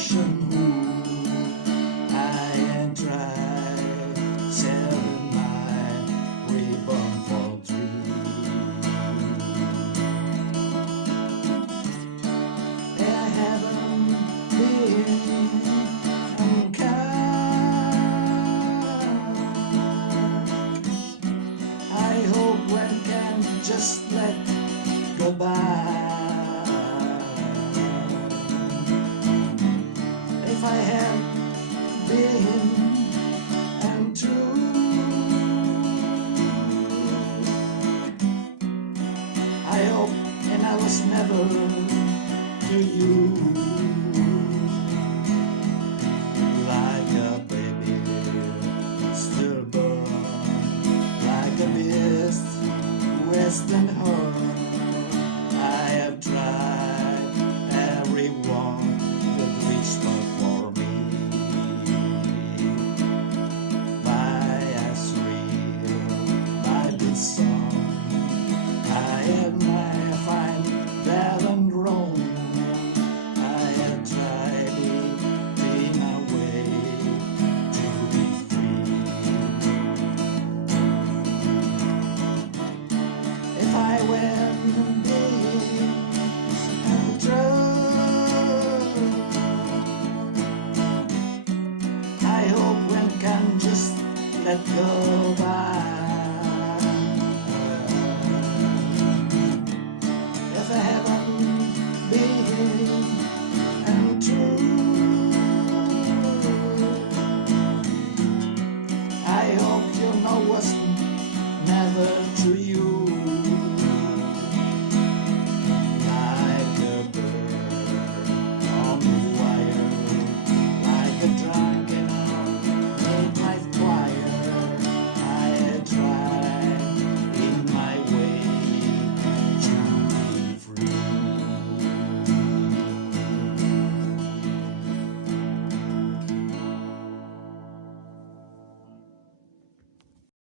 ocean who I and try 7 mile reborn for 3. I haven't been unkind. I hope one can just let go by. If I have been untrue, I hope and I was never to you.